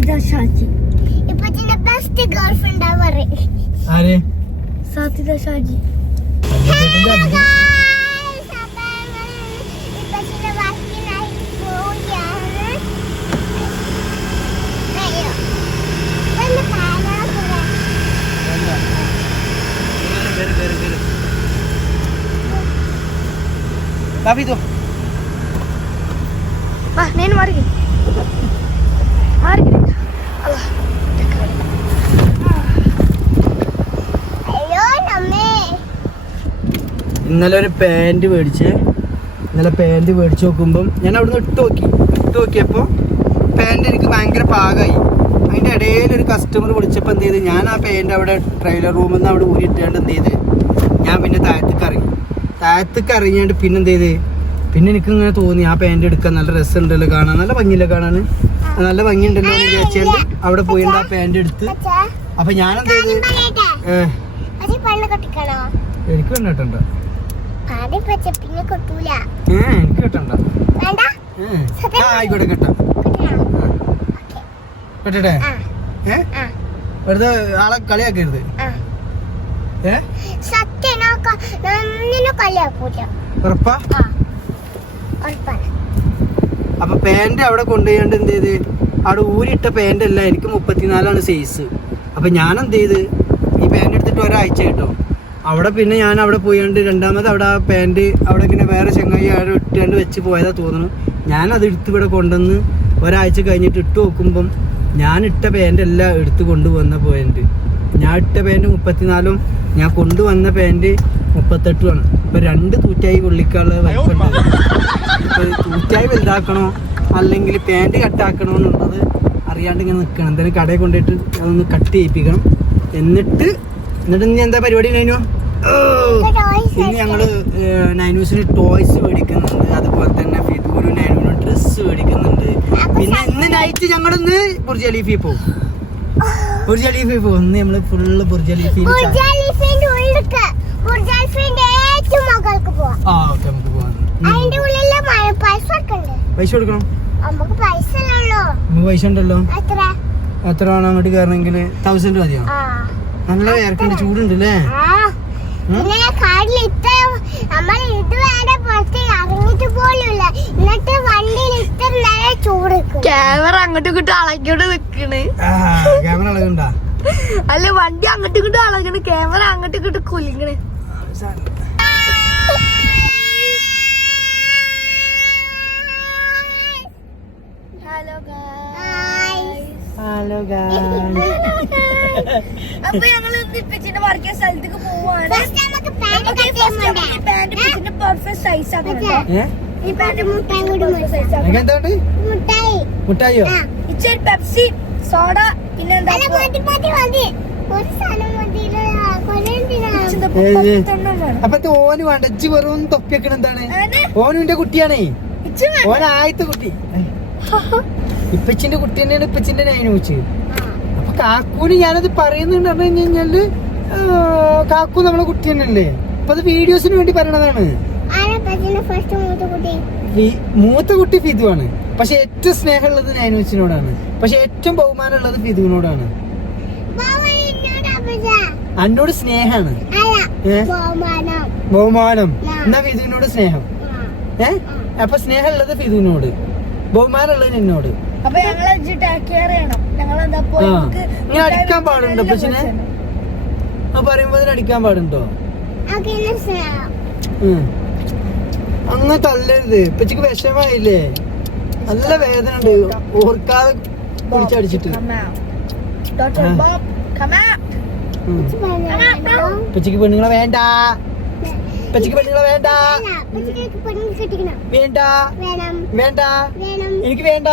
സാധ്യത ഷാജി ഇപ്പൊ best girl friend ആരെ? സാധ്യത ഷാജി. ഇതോ నేను മാറി മാറി അല്ലാ അയ്യോ. നമ്മേ ഇന്നലെ ഒരു പാന്റ് മേടിച്ച് ഇന്നലെ പാന്റ് മേടിച്ച് നോക്കുമ്പം ഞാൻ അവിടുന്ന് ഇട്ട് നോക്കി. ഇട്ട് നോക്കിയപ്പോൾ പാന്റ് എനിക്ക് ഭയങ്കര പാകമായി അതിന്റെ ഇടയിൽ ഒരു കസ്റ്റമർ വിളിച്ചപ്പോൾ എന്ത് ചെയ്ത്? ഞാൻ ആ പാന്റ് അവിടെ ട്രെയിലർ റൂമിൽ നിന്ന് അവിടെ ഊരിയിട്ടാണ്ട് എന്ത് ചെയ്ത്? ഞാൻ പിന്നെ താഴത്തേക്ക് ഇറങ്ങി. താഴത്തേക്ക് ഇറങ്ങിയാണ്ട് പിന്നെ എന്ത് ചെയ്ത്? പിന്നെ എനിക്ക് ഇങ്ങനെ തോന്നി ആ പാന്റ് എടുക്കാൻ നല്ല രസമുണ്ടല്ലോ കാണാൻ. നല്ല ഭംഗിയില്ല കാണാൻ? നല്ല ഭംഗിയുണ്ടല്ലോ എന്ന് വിചാരിച്ചാൽ അവിടെ പോയിട്ട് ആ പാന്റ് എടുത്ത്. അപ്പൊ ഞാൻ എന്ത് ചെയ്ത് എനിക്ക് കണ്ടിട്ടുണ്ട് എനിക്ക് കിട്ടണ്ട. ആയിക്കോട്ടെ കെട്ടാം. കെട്ടട്ടെ? ഏ? വെറുതെ ആളെ കളിയാക്കരുത്. ഏ? സത്യം കളിയാക്കൂല. ഉറപ്പാ? അപ്പൊ പാന്റ് അവിടെ കൊണ്ടുപോയാണ്ട് എന്ത് ചെയ്ത്? അവിടെ ഊരിട്ട പാന്റ് അല്ല എനിക്ക് മുപ്പത്തിനാലാണ് സൈസ് അപ്പൊ ഞാൻ എന്ത് ചെയ്ത്? ഈ പാന്റ് എടുത്തിട്ട് ഒരാഴ്ച കേട്ടോ അവിടെ പിന്നെ ഞാൻ അവിടെ പോയാണ്ട് രണ്ടാമത് അവിടെ ആ പാന്റ് അവിടെ ഇങ്ങനെ വേറെ ചെങ്ങായി അവിടെ ഇട്ടുകൊണ്ട് വെച്ച് പോയതാ തോന്നുന്നു. ഞാൻ അത് എടുത്ത് ഇവിടെ കൊണ്ടുവന്ന് ഒരാഴ്ച കഴിഞ്ഞിട്ട് ഇട്ട് നോക്കുമ്പം ഞാൻ ഇട്ട പാന്റ് അല്ല എടുത്ത് കൊണ്ടുവന്ന പാന്റ് ഞാൻ ഇട്ട പാന്റ് മുപ്പത്തിനാലും ഞാൻ കൊണ്ടുവന്ന പാന്റ് മുപ്പത്തെട്ടുമാണ്. ഇപ്പൊ രണ്ട് തൂറ്റായി കൊള്ളിക്കാനുള്ള തൂറ്റായി വലുതാക്കണോ അല്ലെങ്കിൽ പാന്റ് കട്ടാക്കണോ എന്നുള്ളത് അറിയാണ്ട് ഇങ്ങനെ നിൽക്കണം എന്തായാലും കടയിൽ കൊണ്ടുപോയിട്ട് അതൊന്ന് കട്ട് ചെയ്യിപ്പിക്കണം. എന്നിട്ട് എന്നിട്ട് ഇനി എന്താ പരിപാടി നൈനു? ഇന്ന് ഞങ്ങൾ നൈനൂസിന് ടോയ്സ് മേടിക്കുന്നുണ്ട്. അതുപോലെ തന്നെ ഫിദൂരും നൈനൂനും ഡ്രസ്സ് മേടിക്കുന്നുണ്ട്. പിന്നെ ഇന്ന് നൈറ്റ് ഞങ്ങളിന്ന് ബുർജ് അലീഫിൽ പോകും ബുർജ് അലീഫിൽ പോകും ഇന്ന് നമ്മൾ ഫുള്ള് ബുർജ് ഖലീഫി ആ ഓക്കെ നമുക്ക് പോവാം. അതിന്റെ ഉള്ളിൽ പൈസ കൊടുക്കണ്ടേ പൈസ കൊടുക്കണം? നമുക്ക് പൈസ ഉള്ളൂ നമുക്ക് പൈസ ഉണ്ടല്ലോ. എത്ര? എത്ര വേണം അങ്ങോട്ട് കയറണമെങ്കിൽ തൗസൻഡ് മതിയോ? നല്ല ഇറക്കേണ്ട ചൂടുണ്ട് അല്ലേ. ക്യാമറ അങ്ങോട്ടും ഇങ്ങോട്ടും അളക്കിയോണ്ട് നിക്കണ്. ക്യാമറ അളകണ്ട. അല്ല വണ്ടി അങ്ങോട്ടും ഇങ്ങോട്ടും അളകണ്. ക്യാമറ അങ്ങോട്ടും ഇങ്ങോട്ടും കുലിങ്ങണ്. ഹലോ അപ്പൊ ഞങ്ങൾ ഇപ്പിച്ചിന്റെ വർക്കിയ സ്ഥലത്തേക്ക് പോവാണ്. പെർഫെക്റ്റ് സൈസ് ആക്കണം കേട്ടോ. ഈ പാന്റ് മുട്ടായി കൂടി മേടിച്ചോ. എന്താണ്ട് മുട്ടായി. മുട്ടായിയോ? ഇച്ചിരി പെപ്സി സോഡ പിന്നെ എന്താ അല്ല മതി മതി മതി ഒരു സാധനം മതി. ഇത് കൊല്ലം എന്തിനാ? ഏയ് ഏയ്. അപ്പൊ ഓന് വേണ്ട. ഇജ്ജ് വെറും തൊപ്പിയൊക്കെ എന്താണ്? ഓനുന്റെ കുട്ടിയാണേ. ഓൻ ആദ്യത്തെ കുട്ടി. ഇപ്പച്ചിന്റെ കുട്ടി തന്നെയാണ് ഇപ്പച്ചിന്റെ നൈന് വെച്ച്. അപ്പൊ കാക്കൂന് ഞാനത് പറയുന്നുണ്ട് പറഞ്ഞു കഴിഞ്ഞ് കഴിഞ്ഞാൽ കാക്കു നമ്മളെ കുട്ടി തന്നെയല്ലേ? അപ്പൊ അത് വീഡിയോസിന് വേണ്ടി പറയണതാണ്. മൂത്ത കുട്ടി? ഫിദുവാണ്. പക്ഷെ ഏറ്റവും സ്നേഹമുള്ളത് നൈനുവച്ചിനോടാണ് പക്ഷെ ഏറ്റവും ബഹുമാനമുള്ളത് ഫിദുവിനോടാണ്. അപ്പച്ച അന്നോട് സ്നേഹാണ് ബഹുമാനം. എന്നാ ഫിദുവിനോട് സ്നേഹം? ഏ? അപ്പൊ സ്നേഹമുള്ളത് ഫിദുവിനോട്. ബഹുമാനമുള്ളത് എന്നോട്. അപ്പൊ ഞങ്ങളെ ചെയ്യണം. ഞങ്ങൾ എന്താ ആ. ഇങ്ങനെ അടിക്കാൻ പാടുണ്ടോ പശുവിനെ? ആ പറയുമ്പോ അടിക്കാൻ പാടുണ്ടോ. അങ്ങ് തള്ളരുത്. ഇപ്പച്ചിക്ക് വിഷമായില്ലേ? നല്ല വേദന ഉണ്ട്. ഓർക്കാതെ. വേണോ? ഇപ്പച്ചിക്ക് പെണ്ണുങ്ങളെ വേണ്ട. ഇപ്പച്ചിക്ക് പെണ്ണുങ്ങളെ വേണ്ട. വേണ്ട. വേണ്ട. വേണം. എനിക്ക് വേണ്ട.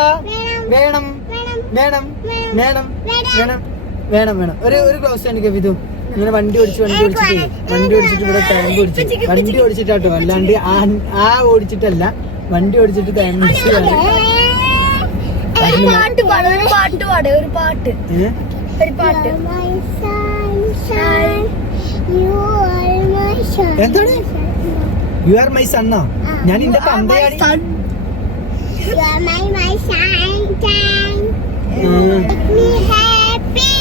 വേണം. വേണം. വേണം. വേണം. വേണം വേണം. ഒരു ഒരു ക്ലോസ് എനിക്ക് വിധു. ഇങ്ങനെ വണ്ടി ഓടിച്ച് വണ്ടി ഓടിച്ചിട്ട് വണ്ടി ഓടിച്ചിട്ട് ഇവിടെ ടാങ്ക് ഓടിച്ചിട്ട് വണ്ടി ഓടിച്ചിട്ടാട്ടോ. അല്ലാണ്ട് ആ ഓടിച്ചിട്ടല്ല. വണ്ടി ഓടിച്ചിട്ട് ടാങ്ക് ഓടിച്ചിട്ടാണ് ഒരു പാട്ട് പാട് ഒരു പാട്ട് പാട് ഒരു പാട്ട്. ഒരു പാട്ട്. My sunshine, you are my sunshine. എന്താണ്? യു ആർ മൈ സണ്ണോ ഞാൻ ഇന്റെ തന്തയാണ് Son. You make me happy.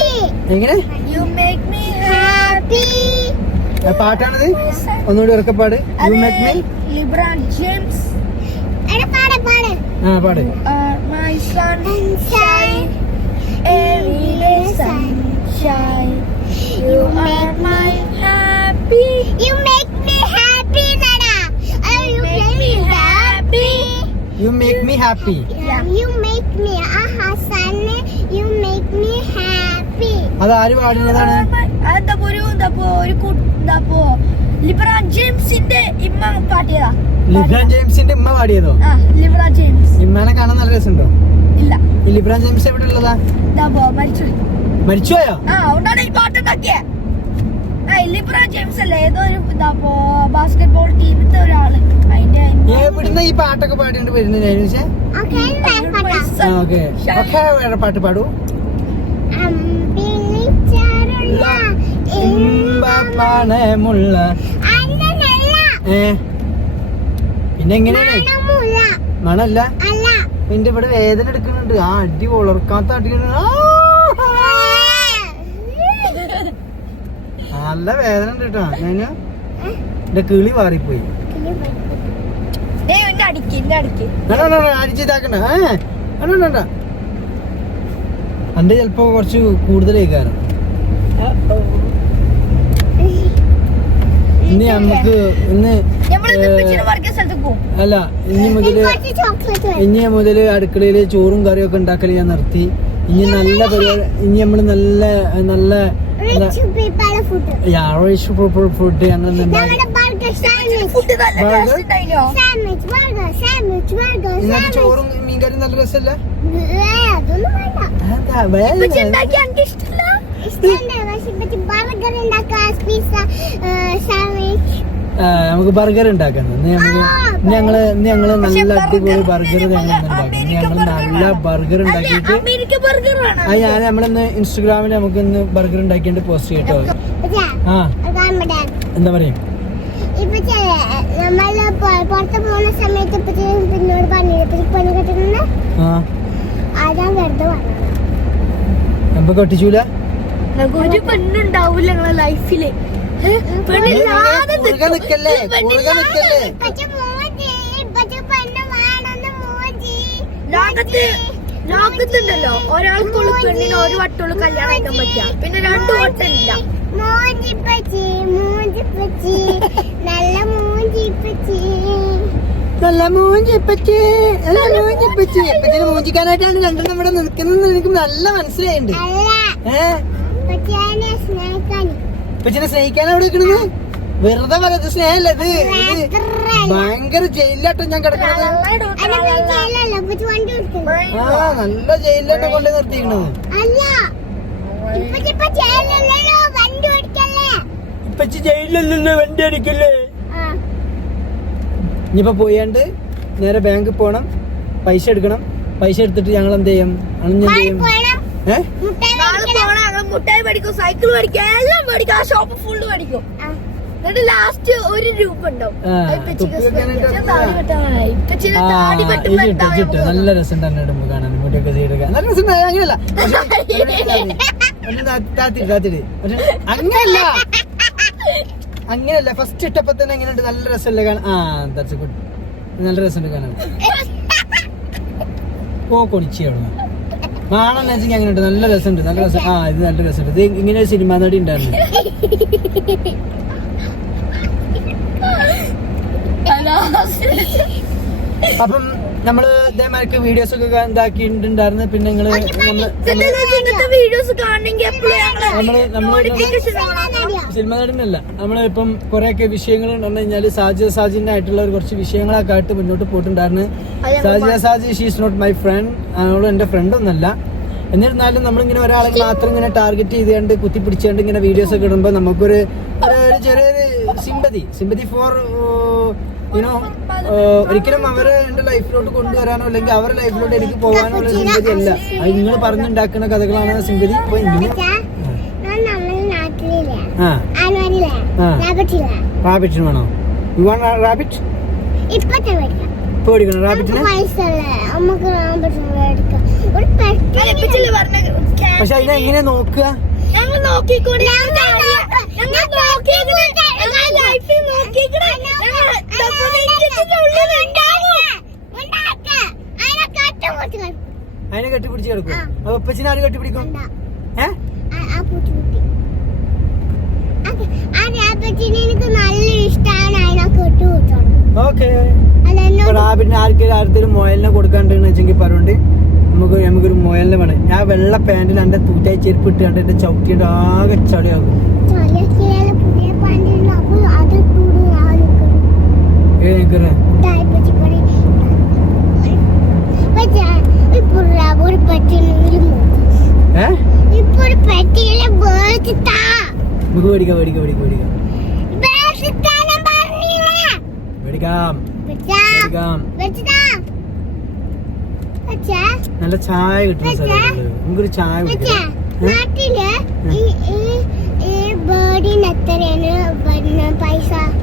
sunshine. എങ്ങനെ You make me ഹാപ്പി ആ പാട്ടാണിത് ഒന്നുകൂടി ഉറക്കപ്പാട് യു മേക്ക് മീ ലിബ്രാൻ James എടാ പാടെ പാടെ ആ പാട് sun my sunshine, everyday sunshine. You make my happy. You make me happy നടാ you Make me happy. You make me happy you make me Aaha sun you make me happy അത് ആര് പാടുന്നതാണ്? അതെന്താ ഒരു എന്താ ഒരു കു- എന്താ ലിബ്രാൻ ജെയിംസിന്റെ ഇമ്മ പാട്ടിയതാ ലിബ്രാൻ ജെയിംസിന്റെ ഉമ്മ പാടിയതോ? ആ ലിബ്രാൻ ജെയിംസ്. ഇമ്മാനെ കാണാൻ നല്ല രസമുണ്ടോ? ഇല്ല. ലിബ്രാൻ ജെയിംസ് എവിടെ ഉള്ളതാ? എന്താ മരിച്ചു മരിച്ചുപോയോ ആ ഉണ്ടാണ് ഈ പാട്ടുണ്ടാക്കിയേ ആ ലിബ്രാൻ ജെയിംസ് അല്ലേ? ഏതോ ഒരു എന്താ ബാസ്കറ്റ്ബോൾ ടീമിലത്തെ ഒരാൾ. അതിന്റെ എവിടുന്ന ഈ പാട്ടൊക്കെ പാടിയോണ്ട് വരുന്നത് പാട്ട്. പാടൂ. പിന്നെ എങ്ങനെയാണ് മണല്ല? അല്ല. എന്റെ ഇവിടെ വേദന എടുക്കുന്നുണ്ട്. ആ അടി ഉളർക്കാത്ത അടിക്കുന്നുണ്ട് ആ, നല്ല വേദന ഉണ്ട് കേട്ടോ. എന്റെ കിളി മാറിപ്പോയി അടിച്ചിട്ടാക്കണ്ട അന്റെ ചെലപ്പോ കുറച്ച് കൂടുതൽ ഇനി നമുക്ക് ഇന്ന് അല്ല ഇനി മുതൽ ഇനി മുതൽ അടുക്കളയിൽ ചോറും കറിയും ഒക്കെ ഉണ്ടാക്കൽ ഞാൻ നിർത്തി. ഇനി നല്ല പരിപാടി ഇനി നമ്മൾ നല്ല നല്ല റിച്ച് പീപ്പിൾ ഫുഡ് ഫുഡ് അങ്ങനെ ചോറും മീൻകറിയും നല്ല രസമല്ല? ഇഷ്ടമല്ല നമുക്ക് ബർഗർ ഉണ്ടാക്കാം ഇന്ന് നമുക്ക് ഞങ്ങൾ ഞങ്ങൾ നല്ല അടിപൊളി ബർഗർ ഞങ്ങൾ ഉണ്ടാക്കി. നല്ല ആണ്. ബർഗർ ഉണ്ടാക്കിട്ട് ഉണ്ടാക്കിയിട്ട് ആ ഞാൻ നമ്മളിന്ന് ഇൻസ്റ്റഗ്രാമിൽ നമുക്ക് ഇന്ന് ബർഗർ ഉണ്ടാക്കിയിട്ട് പോസ്റ്റ് ചെയ്യട്ടോ. ആ. എന്താ പറയാ? പുറത്ത് പോകുന്ന സമയത്ത് പിന്നോട് പറഞ്ഞു പണി അതാ വെറുതെ കെട്ടിച്ചൂല? ഒരു പെണ്ണുണ്ടാവൂല ഞങ്ങളെ ലൈഫിൽ നിക്കല്ലേ നിക്കല്ലേ ലോകത്ത് ലോകത്തുണ്ടല്ലോ. ഒരാൾക്കുള്ള പെണ്ണിന് ഒരു വട്ടമുള്ള കല്യാണം കഴിക്കാൻ പറ്റിയ പിന്നെ രണ്ടു വട്ടമില്ല. നല്ല നല്ല മൂഞ്ചിപ്പച്ചി നല്ല മൂഞ്ചിപ്പച്ചി ഇപ്പച്ചിനെ മൂഞ്ചിക്കാനായിട്ടാണ് രണ്ടും നമ്മുടെ നിൽക്കുന്നത് എനിക്ക് നല്ല മനസ്സിലായിട്ടുണ്ട്. അല്ല. ഏ പച്ചാനെ സ്നേഹിക്കാൻ സ്നേഹിക്കാനാ അവിടെ നിൽക്കണത് വെറുതെ പറയുന്നത് സ്നേഹല്ല ഇത് ഇത് ഭയങ്കര ജയിലിലാട്ടോ ഞാൻ കിടക്കുന്നത് ആ നല്ല ജയിലിലാട്ടോ കൊണ്ട് നിർത്തിയിരിക്കണത് അല്ല ഇപ്പച്ച പച്ചയല്ലല്ലോ വണ്ടി അടിക്കല്ലേ ഇനിയിപ്പോ പോയാണ്ട് നേരെ ബാങ്കിൽ പോണം പൈസ എടുക്കണം. പൈസ എടുത്തിട്ട് ഞങ്ങൾ എന്ത് ചെയ്യും? അണിഞ്ഞ് ചെയ്യും? പോണം. ഏ? മുട്ടായി മേടിക്കും സൈക്കിൾ മേടിക്കും എല്ലാം മേടിക്കും. ആ ഷോപ്പ് ഫുള്ള് മേടിക്കും. എന്നിട്ട് ലാസ്റ്റ് ഒരു രൂപ ഉണ്ടാവും. നല്ല രസം തന്നെ ഇടുമ്പോ കാണാൻ മുടിയൊക്കെ ചെയ്തെടുക്കാൻ. നല്ല രസം ഉണ്ടായി, അങ്ങനെയല്ല. ഫസ്റ്റ് ഇട്ടപ്പോ തന്നെ എങ്ങനെയുണ്ട്? നല്ല രസമല്ലേ കാണാൻ? ആ ദാറ്റ്സ് ഗുഡ് നല്ല രസമുണ്ട് കാണാൻ. കൊണിച്ചി അവിടെ നാളെ അങ്ങനെ ഉണ്ട് നല്ല രസമുണ്ട്. നല്ല രസം. ആ ഇത് നല്ല രസമുണ്ട്. ഇത് ഇങ്ങനെ ഒരു സിനിമ നടി ഉണ്ടായിരുന്നു. അപ്പം നമ്മൾ ഇതേമാർക്ക് വീഡിയോസ് ഒക്കെ ഇതാക്കിയിട്ടുണ്ടായിരുന്നു. പിന്നെ നിങ്ങൾ നമ്മൾ നമ്മൾ സിനിമ നടനല്ല നമ്മൾ ഇപ്പം കുറെയൊക്കെ ഒക്കെ വിഷയങ്ങൾ പറഞ്ഞു കഴിഞ്ഞാൽ സാജിദ സാജിന്റെ ആയിട്ടുള്ള കുറച്ച് വിഷയങ്ങളൊക്കെ ആയിട്ട് മുന്നോട്ട് പോയിട്ടുണ്ടായിരുന്നു. Sajida Saji she's not my friend അവളും എന്റെ ഫ്രണ്ട് ഒന്നല്ല. എന്നിരുന്നാലും നമ്മളിങ്ങനെ ഒരാളെ മാത്രം ഇങ്ങനെ ടാർഗറ്റ് ചെയ്തുകൊണ്ട് കുത്തിപ്പിടിച്ചുകൊണ്ട് ഇങ്ങനെ വീഡിയോസ് ഒക്കെ ഇടുമ്പോൾ നമുക്കൊരു ഒരു ചെറിയൊരു സിമ്പതി സിമ്പതി ഫോർ യുനോ ഒരിക്കലും അവരെ എന്റെ ലൈഫിലോട്ട് കൊണ്ടുവരാനോ അല്ലെങ്കിൽ അവരുടെ ലൈഫിലോട്ട് എനിക്ക് പോകാനോ ഉള്ള സിമ്പതി അല്ല. അത് നിങ്ങൾ പറഞ്ഞുണ്ടാക്കുന്ന കഥകളാണ് സിമ്പതി ഇപ്പൊ ഇങ്ങനെ പച്ചാ, ഞാൻ നമ്മുടെ നാട്ടിലില്ലേ ആ ആനവാടിയില്ലേ ആ. ലാഭത്തില്ല റാബിറ്റിന് വേണോ? യു വാണ്ട് റാബിറ്റ് ഇപ്പൊ മേടിക്കണം റാബിറ്റിന് പക്ഷെ അതിനെ എങ്ങനെ നോക്കുക? ഞങ്ങൾ നോക്കിക്കൂടെ. അതിനെ കെട്ടിപ്പിടിച്ച് കിടക്കും അപ്പൊ ഉപ്പച്ചിനെ ആര് കെട്ടിപ്പിടിക്കും? ഏ? എനിക്ക് നല്ല ഇഷ്ടമാണ് അതിനെ കെട്ടുകൂട്ടണം ഓക്കെ അതെന്നോട് ഇപ്പൊ റാബിന് ആർക്കെങ്കിലും ആർക്കെങ്കിലും മൊയലിനെ കൊടുക്കാണ്ടെന്ന് വെച്ചെങ്കിൽ പറഞ്ഞോണ്ട് നമുക്ക് നമുക്കൊരു മൊയലിനെ വേണം. ഞാൻ വെള്ള പാന്റിൽ എന്റെ തൂറ്റായി ചെരുപ്പ് ഇട്ടുകൊണ്ട് എന്റെ ചവിട്ടിയുടെ ആകെ ചളിയാകും. ഏ ഒരു ഏ? ഇപ്പൊ ഒരു പറ്റിയില്ല വേർത്തിട്ടാ നമുക്ക് മേടിക്കാം മേടിക്കാം മേടിക്കാം മേടിക്കാം. മേടിക്കാം. മേടിക്കാം. നല്ല ചായ കിട്ടുന്ന സ്ഥലമുണ്ട് നമുക്കൊരു ചായ കുടിക്കാം.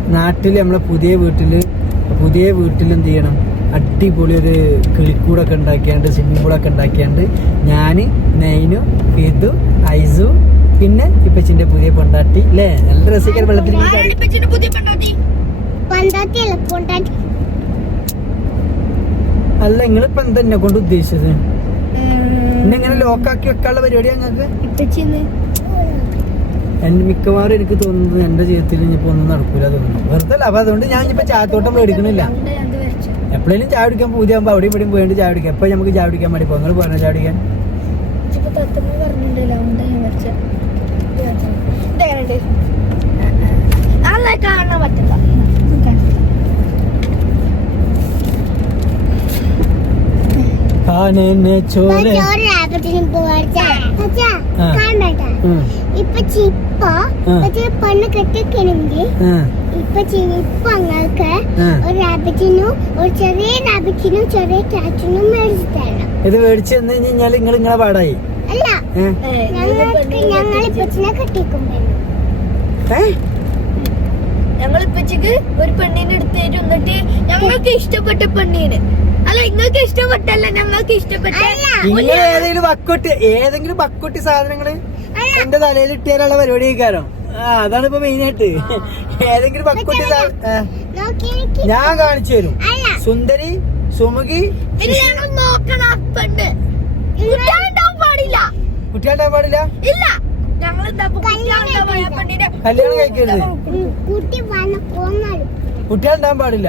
നാട്ടിൽ നമ്മളെ പുതിയ വീട്ടിൽ പുതിയ വീട്ടിൽ എന്ത് ചെയ്യണം? അടിപൊളി ഒരു കിളിക്കൂടൊക്കെ ഉണ്ടാക്കിയാണ്ട് സ്വിമ്മിംഗ് പൂളൊക്കെ ഉണ്ടാക്കിയാണ്ട് ഞാൻ നൈനു ഇതു ഐസു പിന്നെ ഇപ്പച്ചിന്റെ പുതിയ പൊണ്ടാട്ടി അല്ലേ നല്ല രസിക്കാൻ വെള്ളത്തിൽ അല്ല നിങ്ങളിപ്പോ എന്താ എന്നെ കൊണ്ട് ഉദ്ദേശിച്ചത്? ഇന്നിങ്ങനെ ഇങ്ങനെ ലോക്കാക്കി വെക്കാനുള്ള പരിപാടി ഞങ്ങൾക്ക്? ഇപ്പച്ചിന്ന് എന്റെ മിക്കവാറും എനിക്ക് തോന്നുന്നത് എന്റെ ജീവിതത്തിൽ ഇനിയിപ്പോ ഒന്നും നടക്കൂല തോന്നുന്നു. വെറുതെ അപ്പൊ അതുകൊണ്ട് ഞാൻ ഇനിയിപ്പോ ചാത്തോട്ടം മേടിക്കണില്ല. എപ്പോഴേലും ചായ കുടിക്കാൻ പൂതിയാകുമ്പോ അവിടെയും ഇവിടെയും പോയിട്ട് ചായ കുടിക്കാം. എപ്പോഴും നമുക്ക് ചായ കുടിക്കാൻ വേണ്ടി പോകുന്നത് പറഞ്ഞ ചായ കുടിക്കാൻ? പറഞ്ഞിട്ടുണ്ടല്ലോ, ഇതെങ്ങനെയുണ്ട്? നല്ല കാണാൻ പറ്റില്ല ആ. കാണട്ടാ ഉം, ഇപ്പൊ ചിപ്പ പെണ്ണ് ഇപ്പൊ ആ. ഒരു റാബിറ്റിനും ഒരു ചെറിയ റാബിറ്റിനും ചെറിയ കാറ്റിനും മേടിച്ചു തരണം ഇത് മേടിച്ചു തന്നു കഴിഞ്ഞാൽ നിങ്ങൾ നിങ്ങളെ പാടായി ഞങ്ങൾ ഇപ്പച്ചക്ക് ഒരു പെണ്ണിനെ എടുത്ത് തരും എന്നിട്ട് ഞങ്ങൾക്ക് ഇഷ്ടപ്പെട്ട പെണ്ണിന്. അല്ല നിങ്ങൾക്ക് ഇഷ്ടപ്പെട്ടല്ല ഞങ്ങൾക്ക് ഇഷ്ടപ്പെട്ട നിങ്ങൾ ഏതെങ്കിലും ബക്കുട്ടി ഏതെങ്കിലും ബക്കുട്ടി സാധനങ്ങൾ എന്റെ തലയിൽ ഇട്ടുതരാനുള്ള പരിപാടി കേൾക്കാരോ ആ അതാണ് ഇപ്പൊ മെയിൻ ആയിട്ട്. ഏതെങ്കിലും ബക്കുട്ടി ഞാൻ കാണിച്ചു തരും. സുന്ദരി സുമുഖി നോക്കണം പെണ്ണ്. കുട്ടികളുടെ പാടില്ല? ഇല്ല. ഞങ്ങൾ കല്യാണം കഴിക്കരുത്. കുട്ടിയാണ്ടാൻ പാടില്ല.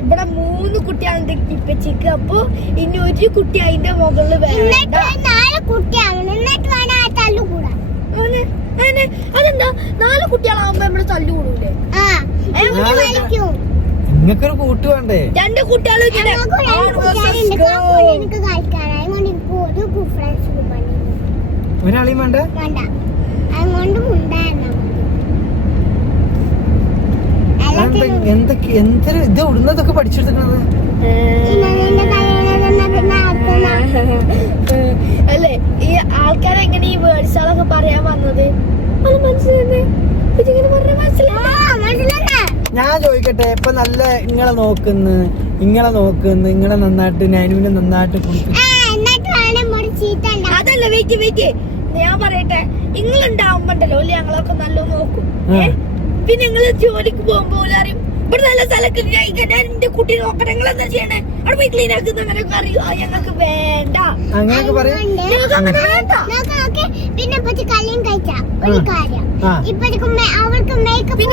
ഇവിടെ മൂന്ന് കുട്ടികളുണ്ട് ഇപ്പച്ചിക്ക്. അപ്പൊ ഇനി ഒരു കുട്ടി അതിന്റെ മുകളിൽ നാല് കുട്ടിയാണ് എന്നിട്ട് വേണം ആ തല്ലുകൂടാ അങ്ങനെ, അങ്ങനെ. അതെന്താ? നാല് കുട്ടികളാവുമ്പോ നമ്മൾ തല്ലു കൂടൂലേ? ആ ഏ, കുട്ടി കളിക്കും. നിങ്ങൾക്കൊരു കൂട്ട് വേണ്ടേ? രണ്ട് കുട്ടികൾ ഒരാളെയും വേണ്ട? എന്തൊക്കെ എന്തൊരു ഇത് ഇടുന്നതൊക്കെ പഠിച്ചെടുത്തിക്കണത് അല്ലേ? ഈ ആൾക്കാരെ എങ്ങനെ ഈ വേർഡ്സുകളൊക്കെ പറയാൻ വന്നത്? ഞാൻ ചോദിക്കട്ടെ ഇപ്പൊ നല്ല ഇങ്ങളെ നോക്കുന്നു ഇങ്ങളെ നോക്കുന്നു ഇങ്ങളെ നന്നായിട്ട് നൈനുവിനെ നന്നായിട്ട് കുളിപ്പിച്ച് എന്നിട്ട് വേണം ഒരു ചീത്ത ഉണ്ടാവും. അതല്ല വെയിറ്റ് വെയിറ്റ് ഞാൻ പറയട്ടെ. നിങ്ങൾ ഉണ്ടാവുമ്പോണ്ടല്ലോ അല്ലെ ഞങ്ങളൊക്കെ നല്ല നോക്കും. പിന്നെ നിങ്ങൾ ജോലിക്ക് പോകുമ്പോ അറിയും ഇവിടെ നല്ല സ്ഥലത്ത് ഞാൻ എന്റെ കുട്ടി നോക്കട്ടെ. നിങ്ങൾ എന്താ ചെയ്യണേ? അവിടെ പോയി ക്ലീൻ ആക്കുന്ന അങ്ങനെയൊക്കെ അറിയോ ആ, ഞങ്ങൾക്ക് വേണ്ട. പിന്നെ കല്യാണം കഴിച്ച? ഒരു. കാര്യം. അവൾക്ക് മേക്കപ്പ്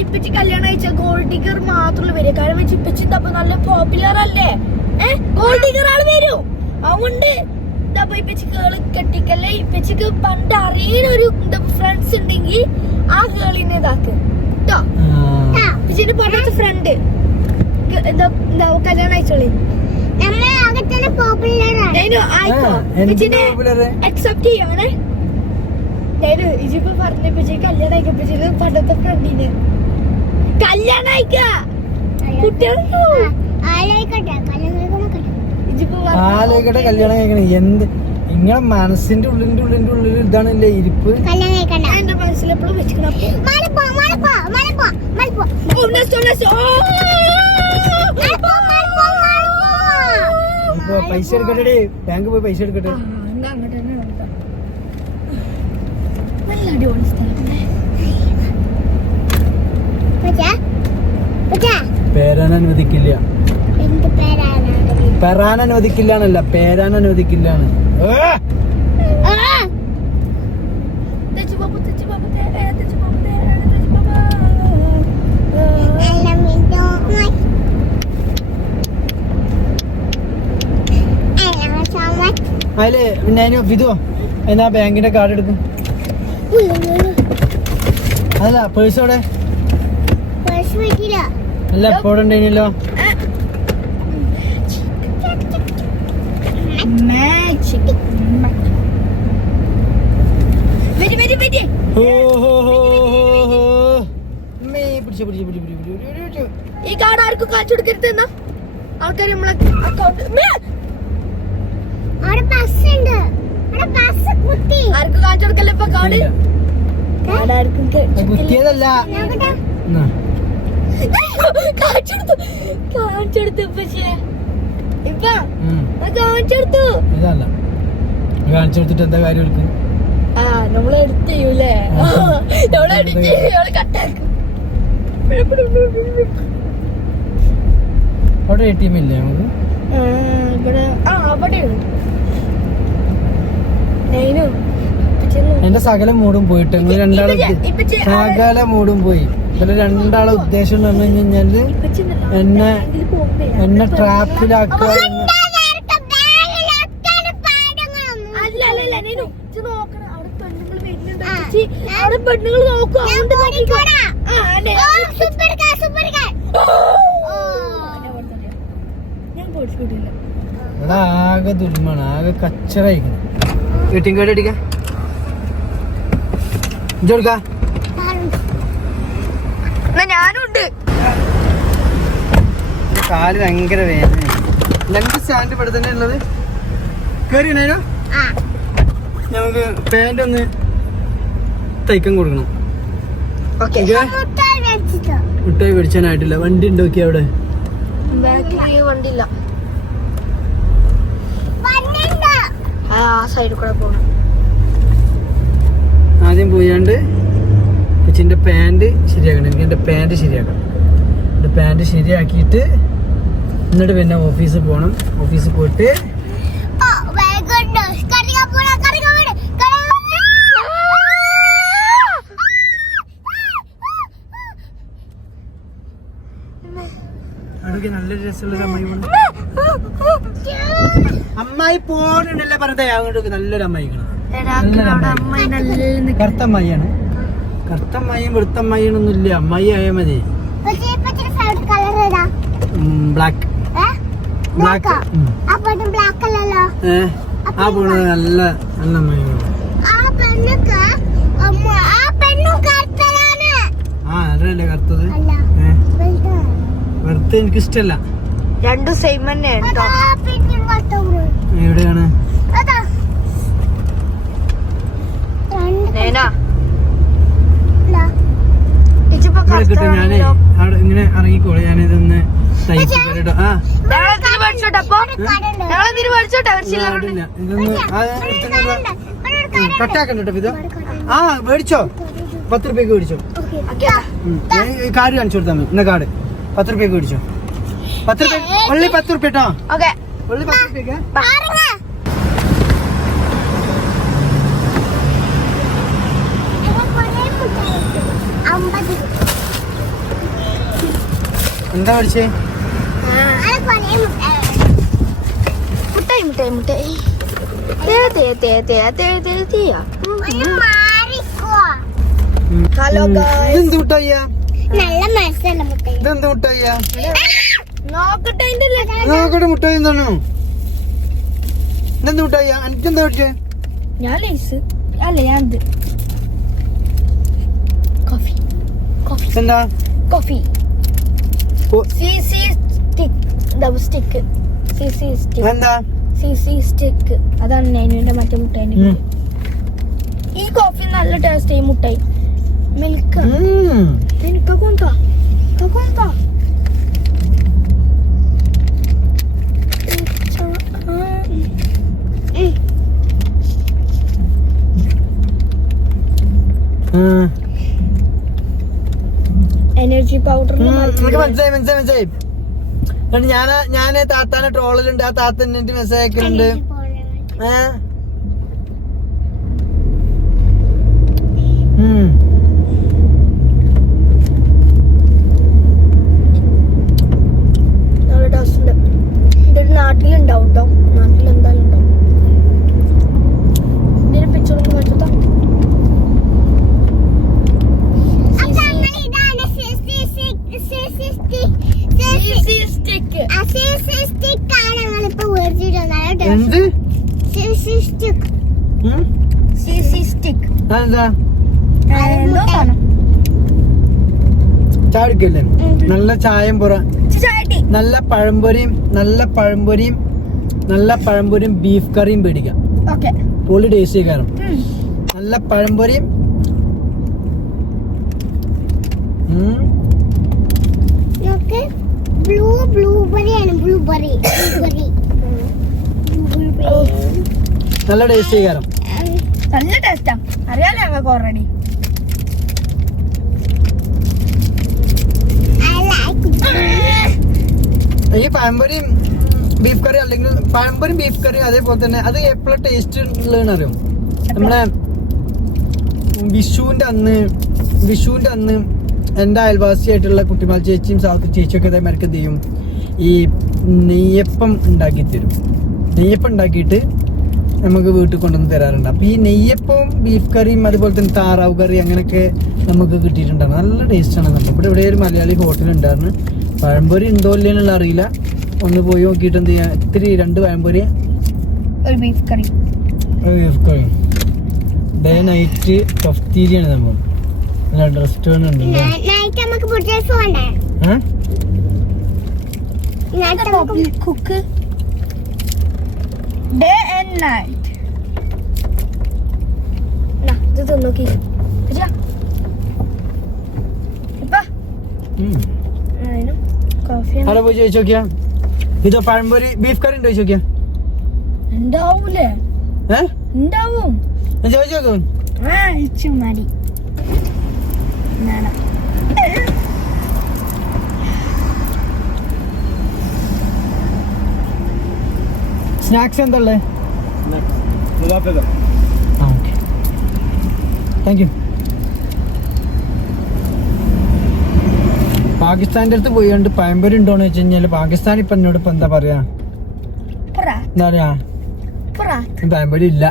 ഇപ്പച്ചി കല്യാണം കഴിച്ച ഗോൾഡ് ഡിഗർ മാത്രമേ വരൂ കാരണം വെച്ച് ഇപ്പച്ചി തപ്പ നല്ല പോപ്പുലർ അല്ലേ? ഗോൾഡ് ഡിഗർ ആൾ വരൂ. അതുകൊണ്ട് ഇതപ്പോ ഇപ്പച്ചി കേൾ കെട്ടിക്കല്ലേ? ഇപ്പച്ചിക്ക് പണ്ട് അറിയുന്ന ഒരു ഫ്രണ്ട്സ് ഉണ്ടെങ്കിൽ ആ കേളിനെ ഇതാക്ക്. കേട്ടോ. ഇപ്പച്ചിന്റെ പണ്ടത്തെ ഫ്രണ്ട് എന്താ എന്താ കല്യാണം അയച്ചോളി? അക്സെപ്റ്റ് ചെയ്യണേ. ഇജിപ്പോ കല്യാണം പണ്ടത്തെ ഫ്രണ്ടിന് ആലോചിക്കട്ടെ ആലോചിക്കട്ടെ കല്യാണം കഴിക്കണം. എന്ത്? നിങ്ങളെ മനസ്സിന്റെ ഉള്ളിന്റെ ഉള്ളിന്റെ ഉള്ളിൽ ഇതാണ് ഇല്ലേ ഇരിപ്പ് ഇപ്പൊ പൈസ എടുക്കട്ടെ ബാങ്ക് പോയി പൈസ എടുക്കട്ടെ. നല്ല അടിപൊളി പേരാൻ അനുവദിക്കില്ല. എന്ത് പേരാണ്? പെറാൻ അനുവദിക്കില്ല എന്നല്ല പേരാൻ അനുവദിക്കില്ല ആ! തെച്ചു ബാബു തെച്ചു ബാബു തേ തെച്ചു ബാബു തേ തെച്ചു ബാബു നല്ല മിണ്ടോ അല്ല സോമൻ അതിൽ അതിന് വിധു എന്നാ ബാങ്കിന്റെ കാർഡ് എടുക്കും. അതല്ല പേഴ്സ് അവിടെ പേഴ്സ് വീട്ടില അല്ല എപ്പോഴും ഉണ്ടെങ്കിലോ മാജിക് വരി വരി വരി പിടിച്ചു പിടിച്ചു പിടിച്ചു പിടിച്ചു പിടിച്ചു ഈ കാർഡ് ആർക്കും കാച്ചു കൊടുക്കരുത് എന്നാ. ആൾക്കാർ നമ്മളെ അക്കൗണ്ട് ആർക്കും കൊടുക്കല്ലേ ഇപ്പൊ കാർഡ് കുത്തിയതല്ല. കാണിച്ചെടുത്തു കാണിച്ചെടുത്തു പക്ഷേ ഇപ്പൊ ഉം. കാണിച്ചെടുത്തു ഇതല്ല കാണിച്ചു കൊടുത്തിട്ട് എന്താ കാര്യം എടുക്കും ആ നമ്മൾ നമ്മളെടുത്ത് ചെയ്യൂലേ നമ്മൾ അടിച്ച് നമ്മൾ കട്ടാക്കും അവിടെ എ ടി എം ഇല്ലേ നമുക്ക്? എന്റെ സകല മൂടും പോയിട്ട് നിങ്ങൾ രണ്ടാളെ സകല മൂടും പോയി. ഇതിൽ രണ്ടാളെ ഉദ്ദേശം എന്ന് പറഞ്ഞു കഴിഞ്ഞാൽ എന്നെ എന്നെ ട്രാപ്പിലാക്കുക എന്ന് അല്ല അല്ല അല്ല നെയ്നു ഇജ്ജ് നോക്കണം അവിടെ പെണ്ണുങ്ങൾ ഇജ്ജ് അവിടെ പെണ്ണുങ്ങൾ നോക്കും ആകെ ദുരിമാണ് ആകെ കച്ചറായിക്കണം എ ടി എം കാർഡ് അടിക്കാം ഇഞ്ചെടുക്ക എന്നാ ഉണ്ട് കാൽ ഭയങ്കര വേദന ഞങ്ങൾക്ക് സ്റ്റാൻഡ് ഇവിടെ തന്നെ ഉള്ളത്. കയറി ഉണ്ടോ നമുക്ക് പാന്റ് ഒന്ന് തയ്ക്കാൻ കൊടുക്കണം. മുട്ടായി പിടിച്ചാനായിട്ടില്ല വണ്ടി ഉണ്ടോക്കി അവിടെ? ആദ്യം പോയാണ്ട് കൊച്ചിന്റെ പാന്റ് ശരിയാക്കണം. എനിക്ക് എന്റെ പാന്റ് ശരിയാക്കണം. എന്റെ പാന്റ് ശരിയാക്കിയിട്ട് എന്നിട്ട് പിന്നെ ഓഫീസിൽ പോകണം ഓഫീസിൽ പോയിട്ട് രസമുള്ള അമ്മായി അമ്മായി പോണുണ്ടല്ലേ പറഞ്ഞത്. അങ്ങോട്ടേക്ക് നല്ലൊരു അമ്മായി കാണാം അവിടെ അമ്മ നല്ല കറുത്ത അമ്മായിയാണ് കറുത്ത അമ്മായിയും വെളുത്ത അമ്മായിയൊന്നും ഇല്ല അമ്മായി ആയാൽ മതി. ബ്ലാക്ക് ബ്ലാക്ക് ആ? ബ്ലാക്ക് അല്ലല്ലോ. ആ പോണത് നല്ല നല്ല അമ്മായിയാണ്. ആ അതല്ലേ കറുത്തത്? വെറുതെ ഏഹ് രണ്ടും സെയിം തന്നെ അതാ പിന്നെയും കറുത്തത്. എവിടെയാണ്? ഞാനേ അവിടെ ഇങ്ങനെ ഇറങ്ങിക്കോളെ ഞാനിതൊന്ന് തയ്പ്പിക്കട്ടോ ആ. ആ, കട്ടാക്കണ്ട ഇത്. മേടിച്ചോ. പത്ത് റുപ്യക്ക് മേടിച്ചോ. ഓക്കേ. ഓക്കെ ഉം. കാർഡ് കാണിച്ചു കൊടുത്താൽ മതി. ഇന്ന കാർഡ്. പത്ത് റുപ്യക്ക് മേടിച്ചോ. പത്ത് രൂപ ഉള്ളി പത്ത് രൂപ കേട്ടോ ഉള്ളി പത്ത് രൂപയ്ക്ക്. എന്താ പഠിച്ചേ? മുട്ടായി മുട്ടായി മുട്ടായി. ഹലോ. ഗായ്സ് ഇതെന്ത് മുട്ടായിയാ? നല്ല മനസ്സല്ല മുട്ടായി. ഇതെന്ത് മുട്ടായിയാ? നോക്കട്ടെ മുട്ടായി എന്താണോ? ഇതെന്ത് മുട്ടായിയാ എനിക്കെന്താ പറ്റിയ? ഞാൻ ലേസ്. അല്ല ഞാൻ കോഫി. കോഫി. എന്താ coffee. C C stick. Double stick. C C stick. എന്താ സി സി സ്റ്റിക്ക്. അതാണ് നൈനുവിന്റെ മറ്റേ മുട്ടായിന്റെ ഉം. ഈ കോഫി നല്ല ടേസ്റ്റ് ഈ മുട്ടായി. മിൽക്ക് ഉം. എനിക്ക് എനർജി പൗഡർ നമുക്ക് മനസ്സിലായി മനസ്സിലായി മനസ്സിലായി. ഞാൻ ഞാൻ താത്താനെ ട്രോളിലുണ്ട് ആ താത്ത എന്നിട്ട് മെസ്സേജ് അയക്കുന്നുണ്ട് ഏ ഉം. നല്ല ടേസ്റ്റ് ഉണ്ട് ഇതൊരു നാട്ടിലുണ്ടാവും കേട്ടോ നാട്ടിൽ എന്തായാലും ഉണ്ടാവും ഇതിന്റെ പിക്ചർ ഒന്ന് വെച്ചോ അപ്പൊ അങ്ങനെ ഇതാണ് സിസി സിസി സ്റ്റിക്ക് ആ സിസി സ്റ്റിക്ക് ആണ് ഞങ്ങളിപ്പോ മേടിച്ചിട്ടുള്ളത് എന്ത് സിസി സ്റ്റിക്ക് ഉം? സി സി സ്റ്റിക്ക് അതെന്താ? ചാടിക്കല്ലേ? നല്ല ചായം പുറ. നല്ല പഴംപൊരിയും നല്ല പഴംപൊരിയും നല്ല പഴംപൊരിയും ബീഫ് കറിയും പേടിക്കാം. ഓക്കെ. പൊളി ടേസ്റ്റ് കാരണം നല്ല പഴംപൊരിയും ബ്ലൂ ബ്ലൂബെറി ആണ്. ബ്ലൂബെറി ബ്ലൂബെറി നല്ല ടേസ്റ്റ് കാരണം നല്ല ടേസ്റ്റാ അറിയാലോ ഞങ്ങൾക്ക് ഓൾറെഡി ഈ പഴംപൊരിയും ബീഫ് കറി അല്ലെങ്കിൽ പഴംപൊരിയും ബീഫ് കറി അതേപോലെ തന്നെ അത് എപ്പോഴും ടേസ്റ്റ് ഉള്ളതെന്ന് അറിയും? നമ്മളെ വിഷുവിന്റെ അന്ന് വിഷുവിന്റെ അന്ന് എന്റെ അയൽവാസിയായിട്ടുള്ള കുട്ടിമാൽ ചേച്ചിയും സാധു ചേച്ചിയൊക്കെ ഇതേമാർക്ക് എന്ത് ചെയ്യും? ഈ നെയ്യപ്പം ഉണ്ടാക്കി തരും. നെയ്യപ്പം ഉണ്ടാക്കിയിട്ട് നമുക്ക് വീട്ടിൽ കൊണ്ടുവന്ന് തരാറുണ്ട്. അപ്പോൾ ഈ നെയ്യപ്പവും ബീഫ് കറിയും അതുപോലെ തന്നെ താറാവ് കറി അങ്ങനെയൊക്കെ നമുക്ക് കിട്ടിയിട്ടുണ്ടായിരുന്നു. നല്ല ടേസ്റ്റാണ് നമ്മൾ ഇവിടെ ഇവിടെ ഒരു മലയാളി ഹോട്ടൽ ഉണ്ടായിരുന്നു. പഴംപൊരി ഉണ്ടോ ഇല്ലെന്നുള്ള അറിയില്ല. ഒന്ന് പോയി നോക്കിയിട്ട് എന്ത് ചെയ്യാം? ഇത്തിരി രണ്ട് പഴംപൊരി. ഒരു ബീഫ് കറി ഒരു ബീഫ് കറി ഡേ നൈറ്റ് കഫ്തീരിയാണ് സംഭവം. നല്ല റെസ്റ്റോറന്റ് ഉണ്ട് കുക്ക് ഡേ ആൻഡ് നൈറ്റ് ഇത് തിന്നോക്കി അവിടെ പോയി ചോദിച്ചു നോക്കിയാ ഇതോ പഴംപൊരി ബീഫ് കറി ഉണ്ടോ ചോദിച്ചു നോക്കിയാ ഉണ്ടാവൂലേ ഉണ്ടാവും ചോദിച്ചു നോക്കും മതി. സ്നാക്സ് എന്താ ഉള്ളത് ആ ഓക്കെ താങ്ക് യു. പാകിസ്ഥാന്റെ അടുത്ത് പോയോണ്ട് പഴംപൊരി ഉണ്ടോന്ന് വെച്ച് കഴിഞ്ഞാൽ പാകിസ്ഥാൻ ഇപ്പൊ എന്നോട് ഇപ്പൊ എന്താ പറയാ? പറ. എന്താ പറയാ? പറ. പഴംപൊരി ഇല്ല.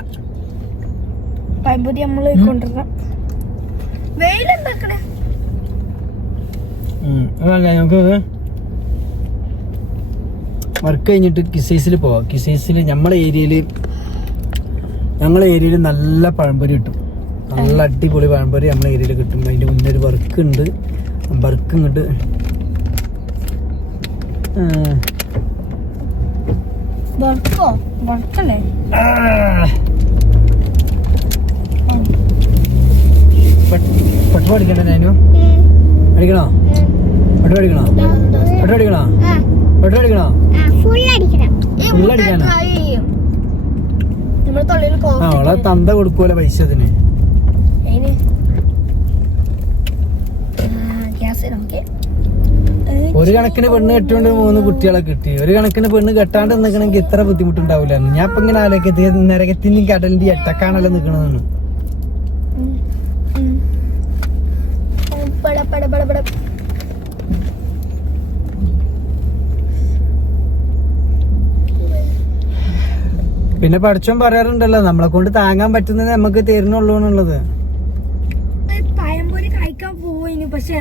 പഴംപൊരി നമ്മൾ കൊണ്ടുവരണം. വെയിലെന്താക്കണേ ഉം. അതല്ല നമുക്ക് വർക്ക് കഴിഞ്ഞിട്ട് കിസൈസിൽ പോവാം. കിസൈസിൽ നമ്മളെ ഏരിയയിൽ ഞങ്ങളെ ഏരിയയിൽ നല്ല പഴംപൊരി കിട്ടും. നല്ല അടിപൊളി പഴംപൊരി നമ്മളെ ഏരിയയിൽ കിട്ടും അതിന്റെ മുന്നേ ഒരു വർക്ക് ഉണ്ട്. വർക്ക്? ഇങ്ങോട്ട് പെട്രോൾ അടിക്കണ്ടേ ഞാനു? അടിക്കണോ? പെട്രോൾ അടിക്കണോ? പെട്രോൾ അടിക്കണോ? പെട്രോൾ അടിക്കണോ? തൊള്ളിയിൽ ആ അവളെ തന്ത കൊടുക്കൂല പൈസ അതിന് ഗ്യാസ് ഓക്കെ ഒരു കണക്കിന് പെണ്ണ് കെട്ടിയോണ്ട് മൂന്ന് കുട്ടികളെ കിട്ടി. ഒരു കണക്കിന് പെണ്ണ് കെട്ടാണ്ട് നിൽക്കണമെങ്കിൽ ഇത്ര ബുദ്ധിമുട്ടുണ്ടാവില്ല ഞാൻ ഇപ്പൊ ഇങ്ങനെ ആലോചിക്കത്തി നരകത്തിന്റെ കടലിന്റെ എട്ടക്കാണല്ലോ നിക്കണതെന്ന്. പിന്നെ പഠിച്ചോൻ പറയാറുണ്ടല്ലോ നമ്മളെ കൊണ്ട് താങ്ങാൻ പറ്റുന്നത് നമുക്ക് തരുന്നുള്ളൂ എന്നുള്ളത്. പഴംപൊരി കഴിക്കാൻ പോയിന് പക്ഷെ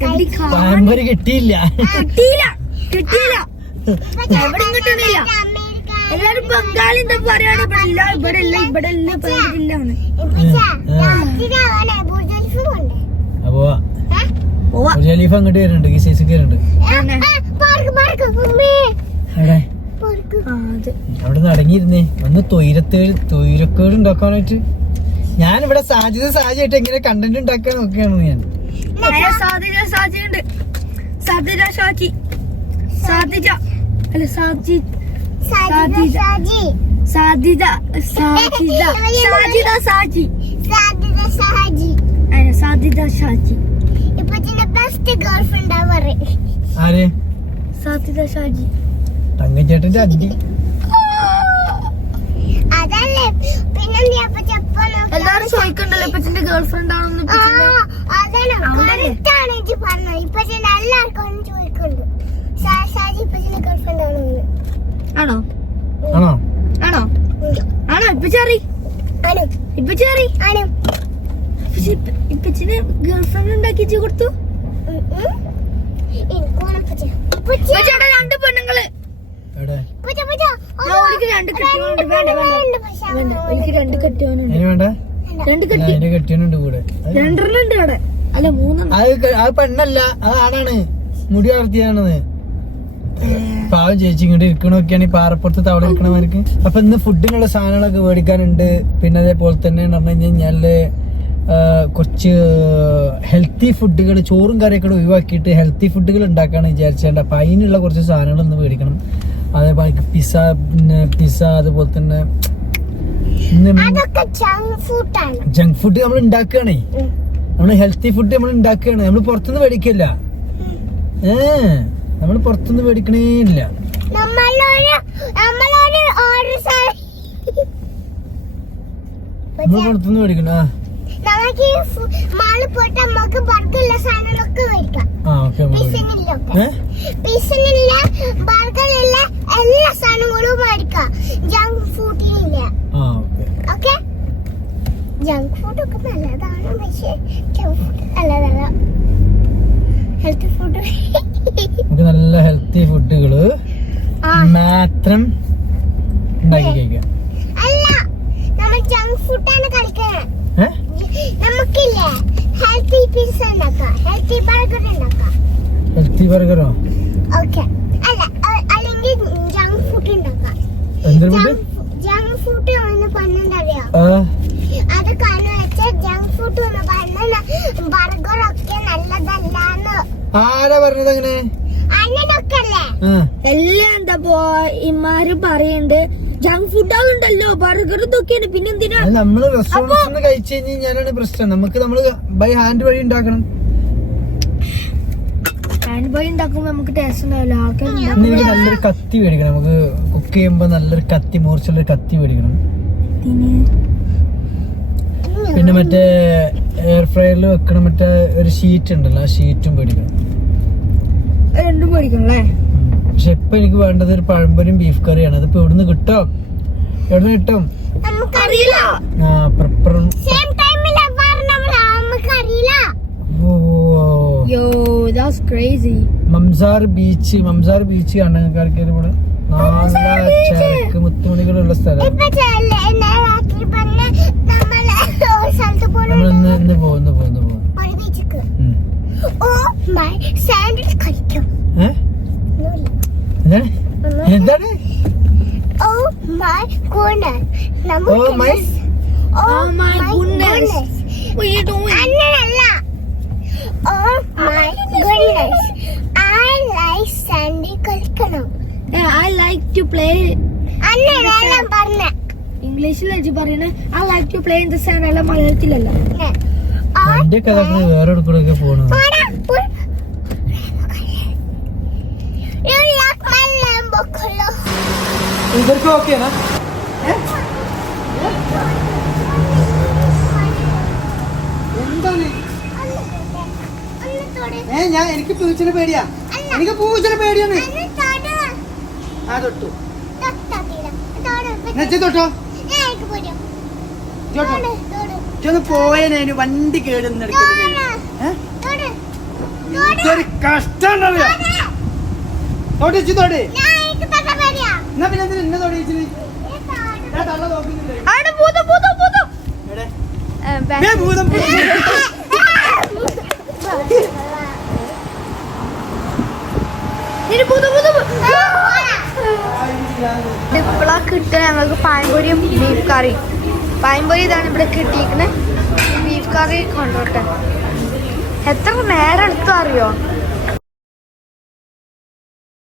പഴംപൊരി കിട്ടിയില്ല. കിട്ടിയില്ല. കിട്ടിയില്ല. എവിടെ കിട്ടണില്ല എല്ലാരും ബംഗാളി എന്താ പറയാണ്. ഇവിടെ ഇല്ല ഇവിടെ ഇല്ല ഇവിടെ ഇല്ല. അപ്പോ ജലീഫ് അങ്ങോട്ട് വരുന്നുണ്ട് വരുന്നുണ്ട്. അവിടെ ഒന്ന് തൊയിരത്തേഴ് തൊയിരക്കേട് ഉണ്ടാക്കാനായിട്ട്. ഞാൻ ഇവിടെ സാധ്യത സാധ്യമായിട്ട് എങ്ങനെ കണ്ടന്റ് ഉണ്ടാക്കാൻ നോക്കുകയാണ് ഞാൻ. അയ്യ, സാധ്യത ഉണ്ട് സാധ്യത ഷാജി സാധ്യത അല്ല സാജി സാധ്യത സാധ്യത സാധ്യത സാധ്യത സാജി അതിന് സാധ്യത ഷാജി ഇപ്പച്ചിന്റെ ബെസ്റ്റ് ഗേൾ ഫ്രണ്ട് പറയും. ആര്? സാധ്യത ഷാജി തങ്കച്ചേട്ടന്റെ അടി അതല്ലേ. പിന്നെ എല്ലാരും ചോദിക്കണ്ടല്ലോ ഇപ്പച്ചിന്റെ ഗേൾ ഫ്രണ്ട് ആണെന്ന്? കറക്റ്റാണ് പറഞ്ഞു. ഇപ്പൊ നല്ല ആൾക്കാരും ചോദിക്കുന്നുണ്ട്. ഷാജി ഇപ്പച്ചിന്റെ ഗേൾ ഫ്രണ്ട് ആണെന്ന് ആണോ? ആണോ? ആണോ? ആണോ? ഇപ്പൊ ചേറി? ഇപ്പച്ചറി ആണ്. ഇപ്പച്ചിന് ഗേൾഫ്രണ്ട് ഉണ്ടാക്കി കൊടുത്തു? രണ്ട് പെണ്ണുങ്ങൾ. രണ്ട് കെട്ടിയോനുണ്ട്. വേണ്ട വേണ്ട എനിക്ക് രണ്ട് കെട്ടിയോനുണ്ട്. രണ്ട് കെട്ടിയനുണ്ട് കൂടെ. രണ്ടെണ്ണം ഉണ്ട് അവിടെ. അല്ല മൂന്ന് അത് അത് പെണ്ണല്ല അത് ആണാണ്. മുടി വളർത്തിയാണത് പാവം ചേച്ചി ഇങ്ങോട്ട് ഇരിക്കണൊക്കെയാണ് ഈ പാറപ്പുറത്ത് തവള ഇരിക്കണവർക്ക് അപ്പൊ ഇന്ന് ഫുഡിനുള്ള സാധനങ്ങളൊക്കെ മേടിക്കാനുണ്ട്. പിന്നെ അതേപോലെ തന്നെ പറഞ്ഞു കഴിഞ്ഞാൽ കുറച്ച് ഹെൽത്തി ഫുഡുകൾ ചോറും കറിയൊക്കെ ഒഴിവാക്കിയിട്ട് ഹെൽത്തി ഫുഡുകൾ ഉണ്ടാക്കാണ് വിചാരിച്ചേണ്ട അപ്പൊ അതിനുള്ള കുറച്ച് സാധനങ്ങൾ ഒന്ന് മേടിക്കണം. അതേപോലെ പിസ്സ പിന്നെ പിസ്സ അതുപോലെ തന്നെ ജങ്ക് ഫുഡ് നമ്മൾ ഉണ്ടാക്കുകയാണേ. നമ്മൾ ഹെൽത്തി ഫുഡ് നമ്മൾ ഉണ്ടാക്കുകയാണ് നമ്മൾ പുറത്തുനിന്ന് മേടിക്കില്ല ഏ നമ്മൾ പുറത്തുനിന്ന് മേടിക്കണേ ഇല്ല. നമ്മൾ പുറത്തുനിന്ന് മേടിക്കണം എല്ലാ സാധനങ്ങളും മേടിക്കാം ജങ്ക് ഫുഡിനില്ല ഓക്കെ? ജങ്ക് ഫുഡ് ഒക്കെ നല്ലതാണ് പക്ഷേ ജങ്ക് ഫുഡ് നല്ലതല്ല ഹെൽത്തി ഫുഡ് നമുക്ക് നല്ല ഹെൽത്തി ഫുഡുകൾ മാത്രം ഉണ്ടാക്കി കഴിക്കാം. അല്ല നമ്മൾ ജങ്ക് ഫുഡാണ് കളിക്കുന്നത് നമുക്കില്ലേ ഹെൽത്തി പിസ്സ ഉണ്ടാക്കാം ഹെൽത്തി ബർഗർ ഉണ്ടാക്കാം. ഹെൽത്തി ബർഗറോ ഓക്കെ. അല്ല അല്ലെങ്കിൽ ജങ്ക് ഫുഡ് ഉണ്ടാക്കാം. ജങ്ക് ഫുഡ് എന്ന് പറഞ്ഞിട്ടറിയോ ആ. അത് കാരണം വെച്ചാൽ ജങ്ക് ഫുഡ് എന്ന് പറഞ്ഞാൽ ബർഗർ ഒക്കെ നല്ലതല്ലാന്ന്. ആരാ പറഞ്ഞത് അങ്ങനെ? അങ്ങനൊക്കെ എല്ലാം എന്താ പോ ഇമാര് പറയുന്നുണ്ട് ജങ്ക് ഉണ്ടല്ലോ ബർഗർ ഇതൊക്കെയാണ്. പിന്നെ എന്തിനാ? നമ്മൾ റെസ്റ്റോറന്റ്സ് നിന്ന് കഴിച്ചു കഴിഞ്ഞാൽ ഞാനാണ് പ്രശ്നം. നമുക്ക് നമ്മൾ ബൈ ഹാൻഡ് വഴി ഉണ്ടാക്കണം. ഹാൻഡ് ബോയ് ഉണ്ടാക്കുമ്പോ നമുക്ക് ടേസ്റ്റ് ഉണ്ടാവില്ല. ആൾക്കാർ നല്ലൊരു കത്തി മേടിക്കണം. നമുക്ക് കുക്ക് ചെയ്യുമ്പോ നല്ലൊരു കത്തി മൂർച്ചുള്ള കത്തി മേടിക്കണം. പിന്നെ മറ്റേ എയർ ഫ്രയറിൽ വെക്കണ മറ്റേ ഒരു ഷീറ്റ് ഉണ്ടല്ലോ ആ ഷീറ്റും പേടിക്കണം രണ്ടും മേടിക്കണം അല്ലേ പക്ഷെ ഇപ്പൊ എനിക്ക് വേണ്ടത് ഒരു പഴംപൊരിയും ബീഫ് കറിയാണ് അതിപ്പോ എവിടുന്ന് കിട്ടോ? എവിടുന്ന് കിട്ടും? ആ പ്രപ്പറും മംസാർ ബീച്ച് മംസാർ ബീച്ച് കണ്ണക്കാർക്ക് ഇവിടെ. നല്ല ചരക്ക് മുത്തുമണികളുള്ള സ്ഥലം ഇപ്പൊ ചെല്ലേ രാത്രി പറഞ്ഞ നമ്മൾ ഒരു സ്ഥലത്ത് പോലും നമ്മൾ ഇന്ന് പോകും ഇന്ന് പോകും ഇന്ന് പോകും. ഓ മൈ സാൻഡ്വിച്ച് കഴിക്കും ഏ? എന്താണ് എന്താണ്? ഓ my Oh my- oh Oh my my goodness. Goodness What are you doing? അങ്ങനല്ല. ഓ my goodness I like sandy കളിക്കണം. Yeah, I like to play അന്നല്ല പറഞ്ഞ. ഇംഗ്ലീഷിൽ വെച്ച് പറയണേ I like to play in the sand അല്ല മലയാളത്തിലല്ല. വേറെ പോണു. ഇവർക്ക് ഓക്കെയാണോ എന്താണ്. ഏ ഞാൻ എനിക്ക് പൂച്ചനെ പേടിയാ. എനിക്ക് പൂച്ചനെ പേടിയാണ്. ആ തൊട്ടു. നെച്ച തൊട്ടോ? ഇതൊന്ന് പോയേനു വണ്ടി കേടുന്നെടുക്കുന്നത് തൊട്. തൊട്. തൊടിച്ചു തൊടി. എന്നാ പിന്നെ എന്നെ തൊട്. അവിടെ ഭൂതം ഭൂതം ഭൂതം. ഇപ്പോഴാ കിട്ടുക. ഞങ്ങൾക്ക് പായംപൊരിയും ബീഫ് കറി പായംപൊരി ഇതാണ് ഇവിടെ കിട്ടിയിരിക്കുന്നത്. ബീഫ് കറി കൊണ്ടോട്ടെ എത്ര നേരം എടുത്തു അറിയോ?